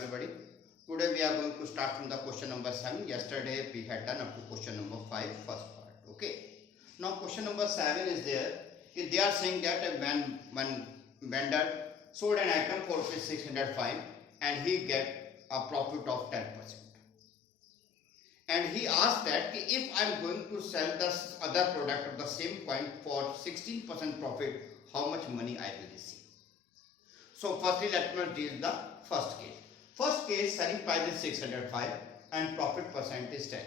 everybody. Today we are going to start from the question number 7. Yesterday we had done up to question number 5 first part. Okay. Now question number 7 is there. They are saying that when vendor sold an item for 605 and he get a profit of 10%. And he asked that if I am going to sell the other product of the same coin for 16% profit, how much money I will receive. So firstly let me deal the first case. First case, selling price is 605 and profit percent is 10.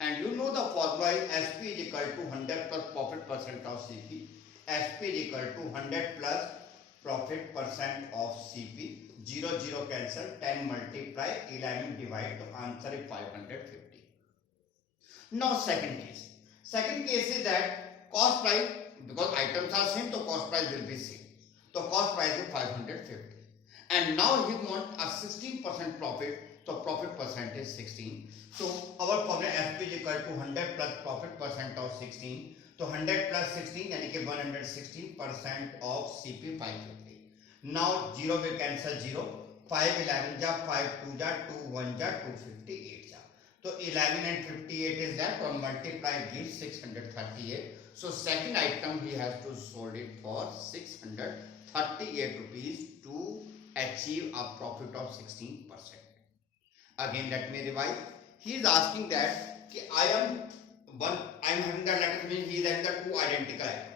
And you know the formula is SP is equal to 100 plus profit percent of CP. SP is equal to 100 plus profit percent of CP. 0 0 cancel, 10 multiply, 11 divide, the answer is 550. Now second case. Second case is that cost price, because items are same, so cost price will be same. So cost price is 550. And now he wants a 16% profit, so profit percent is 16. So our formula SP is equal to 100 plus profit percent of 16. So 100 plus 16 यानी कि 116% of CP 550. Now 0 will cancel 0. 5 11 जा 5 2 जा 2 1 जा 258 जा. So 11 and 58 is that, or multiply gives 638. So second item he has to sold it for 638 rupees to achieve a profit of 16%. Again let me revise. He is asking that I am having the letter, means he is having the two identical items.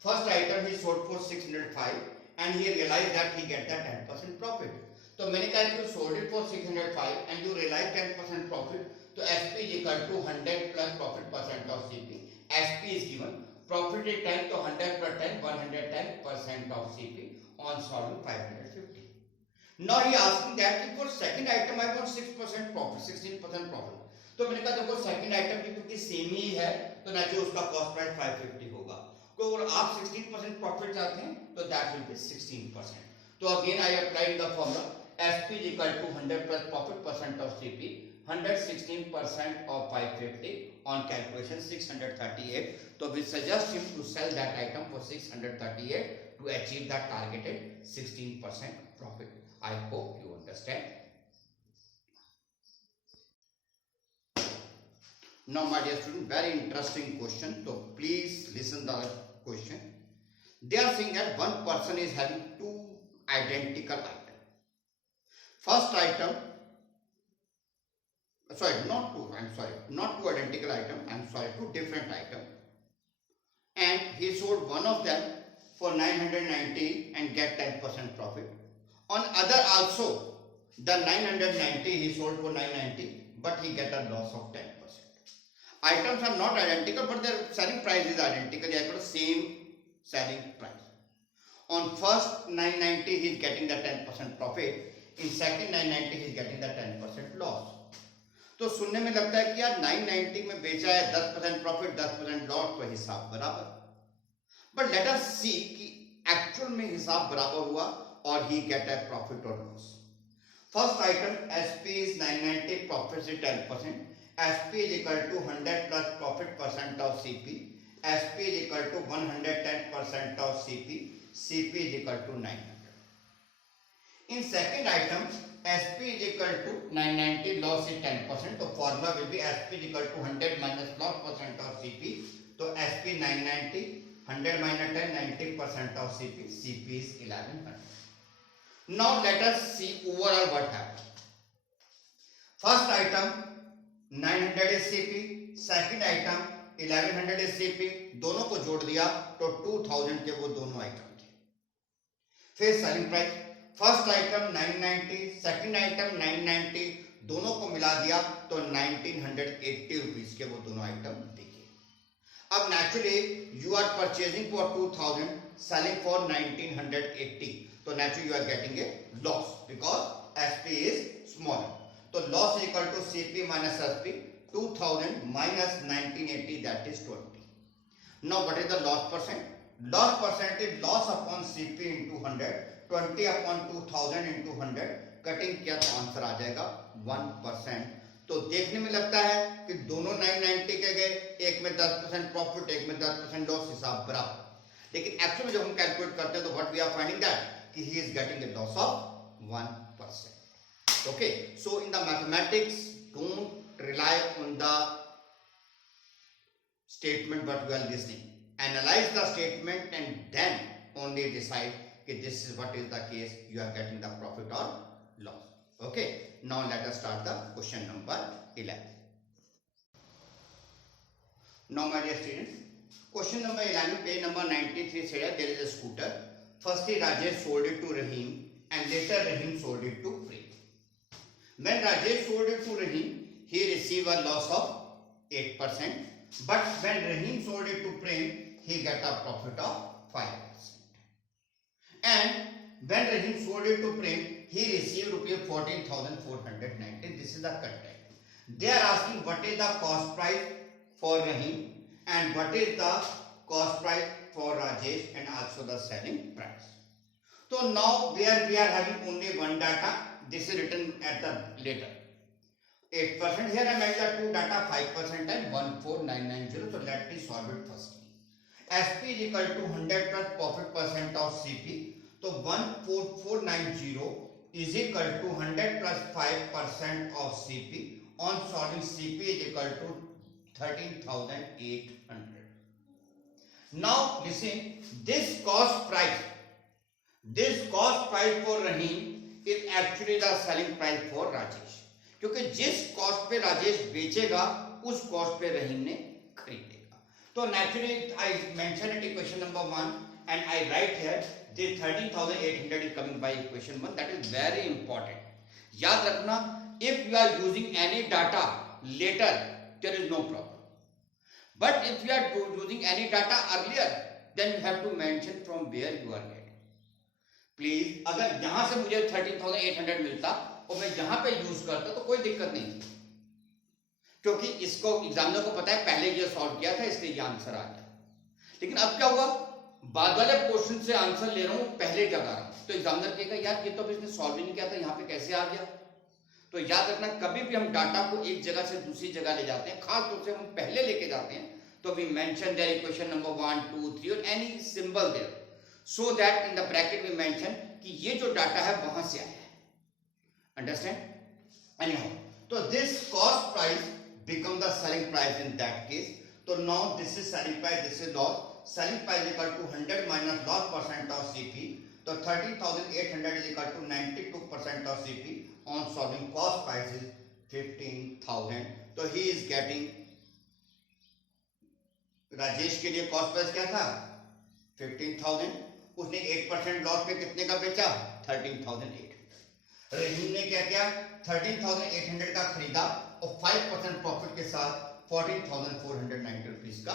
First item he sold for 605 and he realized that he get the 10% profit. So many times you sold it for 605 and you realize 10% profit. So SP is equal to 100 plus profit percent of CP. SP is given. Profit is 10, so 100 plus 10, 110% of CP on solving 550. Now he asking that for second item I want 6% profit, 16% profit. तो मैंने कहा देखो second item की क्योंकि same ही है तो naturally उसका cost price 550 होगा. तो अगर आप 16% प्रॉफिट चाहते हैं तो दैट विल बी 16%. तो again I apply the formula SP is equal to 100 plus profit percent of CP. 116% of 550 on calculation 638. So we suggest him to sell that item for 638 to achieve that targeted 16% profit. I hope you understand. Now my dear student, very interesting question. So please listen the question. They are saying that one person is having two identical items. First item, not two identical items, two different items. And he sold one of them for 990 and get 10% profit. On other also, the 990 he sold for 990, but he get a loss of 10%. Items are not identical, but their selling price is identical. They have got the same selling price. On first 990 he is getting the 10% profit. In second 990 he is getting the 10% loss. तो सुनने में लगता है कि यार 990 में बेचा है 10% प्रॉफिट 10% लॉस, तो हिसाब बराबर. बट लेट अस सी कि एक्चुअल में हिसाब बराबर हुआ और ही गेट अ प्रॉफिट और loss. First item SP is 990, profit is 10%. SP is equal to 100 plus profit percent of CP. SP is equal to 110% of CP. CP is equal to 900. In second item, SP is equal to 990, loss is 10%. So formula will be SP is equal to 100 minus loss percent of CP. So SP 990, 100 minus 10, 90% of CP. CP is 1100. Now let us see overall what happened. First item 900 is CP, second item 1100 is CP. दोनों को जोड़ दिया तो 2000 के वो दोनों item थे. फिर selling price, first item 990, second item 990, दोनों को मिला दिया तो 1980 रुपीज के वो दोनों आइटम दिखे. अब naturally you are purchasing for 2000, selling for 1980, तो naturally you are getting a loss because SP is smaller. तो loss is equal to CP minus SP. 2000 minus 1980, that is 20. Now what is the loss percent? Loss percent is loss upon CP into 100. 20 upon 2000 into 100. Cutting किया तो answer आ जाएगा 1%. तो देखने में लगता है कि दोनों 990 के गए, एक में 10% प्रॉफिट एक में 10% लॉस, हिसाब बराबर. लेकिन एक्चुअल में जब हम कैलकुलेट करते हैं तो what we are finding that कि he is getting a loss of 1%. Okay, so in the mathematics, don't rely on the statement what you are listening. Analyze the statement and then only decide that this is what is the case, you are getting the profit or loss. Okay, now let us start the question number 11. Now my dear students, question number 11, page number 93 said there is a scooter. Firstly Rajesh sold it to Rahim and later Rahim sold it to Prem. When Rajesh sold it to Rahim, he received a loss of 8%. But when Rahim sold it to Prem, he got a profit of 5%. And when Rahim sold it to Prem, he received rupees 14,490. This is the contract. They are asking what is the cost price for Rahim and what is the cost price for Rajesh and also the selling price. So now where we are having only one data, this is written at the later. 8%, here I made the two data, 5% and 14990. So let me solve it firstly. SP is equal to 100 plus profit percent of CP. So 14490 is equal to 100 plus 5% of CP. On solving, CP is equal to 13,800. Now listen, this cost price for Rahim is actually the selling price for Rajesh. क्योंकि जिस cost पे राजेश बेचेगा उस cost पे रहीम ने खरीदेगा. तो naturally I mention it equation number 1 and I right here this 13,800 is coming by equation 1. That is very important. याद रखना, if you are using any data later there is no problem, but if you are using any data earlier then you have to mention from where you are getting. Please, अगर यहां से मुझे 13,800 मिलता और मैं यहां पे यूज करता तो कोई दिक्कत नहीं थी, क्योंकि इसको एग्जामिनर को पता है पहले ये सॉल्व किया था इसलिए ये आंसर आ गया. लेकिन अब क्या हुआ, बाद वाले क्वेश्चन से आंसर ले रहा हूं, पहले जगह रहा हूं, तो एग्जामिनर कहेगा यार ये तो इसने सॉल्व ही नहीं किया था, यहाँ पे कैसे आ गया. तो याद रखना, कभी भी हम डाटा को एक जगह से दूसरी जगह ले जाते हैं, खास तौर से हम पहले लेके जाते हैं, तो we mention there equation number 1 2 3 और any symbol there, so that in the bracket we mention कि ये जो डाटा है वहां से आया है. Understand? Anyhow, so this cost price become the selling price in that case. So now this is selling price, this is loss. Selling price is equal to 100 minus loss percent of CP. So 13,800 is equal to 92% of CP. On solving, cost price is 15,000. So he is getting, Rajesh के लिए cost price क्या था 15,000. उसने 8% loss पे कितने का बेचा 13,800. रहीम ने क्या किया 13,800 का खरीदा और 5% प्रॉफिट के साथ 14,490 रुपीज का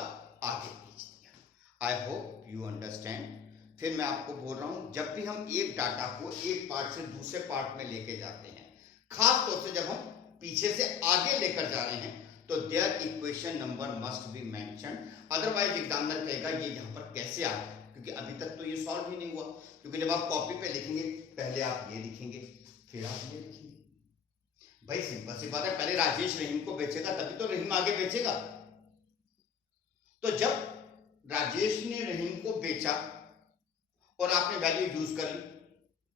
आगे बेच दिया. I hope you understand. फिर मैं आपको बोल रहा हूं, जब भी हम एक डाटा को एक पार्ट से दूसरे पार्ट में लेके जाते हैं, खास तौर से जब हम पीछे से आगे लेकर जा रहे हैं, तो there equation number must be mention. Otherwise examiner कहेगा ये यहां पर कैसे आ गया, क्योंकि अभी तक तो ये सॉल्व ही नहीं हुआ. क्योंकि जब आप कॉपी पे लिखेंगे, पहले आप ये लिखेंगे फिर आप ये लिखेंगे. भाई सिंपल सी बात है, पहले राजेश रहीम को बेचेगा तभी तो रहीम आगे बेचेगा. तो जब राजेश ने रहीम को बेचा और आपने वैल्यू यूज कर ली,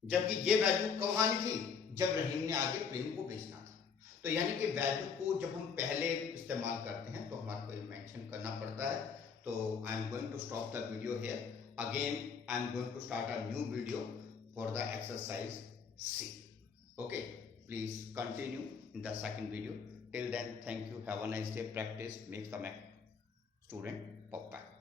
जबकि ये वैल्यू कब आनी थी जब रहीम ने आगे प्रेम को बेचना था. तो यानी कि वैल्यू को जब हम पहले इस्तेमाल करते हैं तो हमारे को ये मेंशन करना पड़ता है. तो I am going to stop the video here. Again I am going to start a new video for the exercise C. Okay, please continue in the second video. Till then, thank you. Have a nice day. Practice makes the student perfect.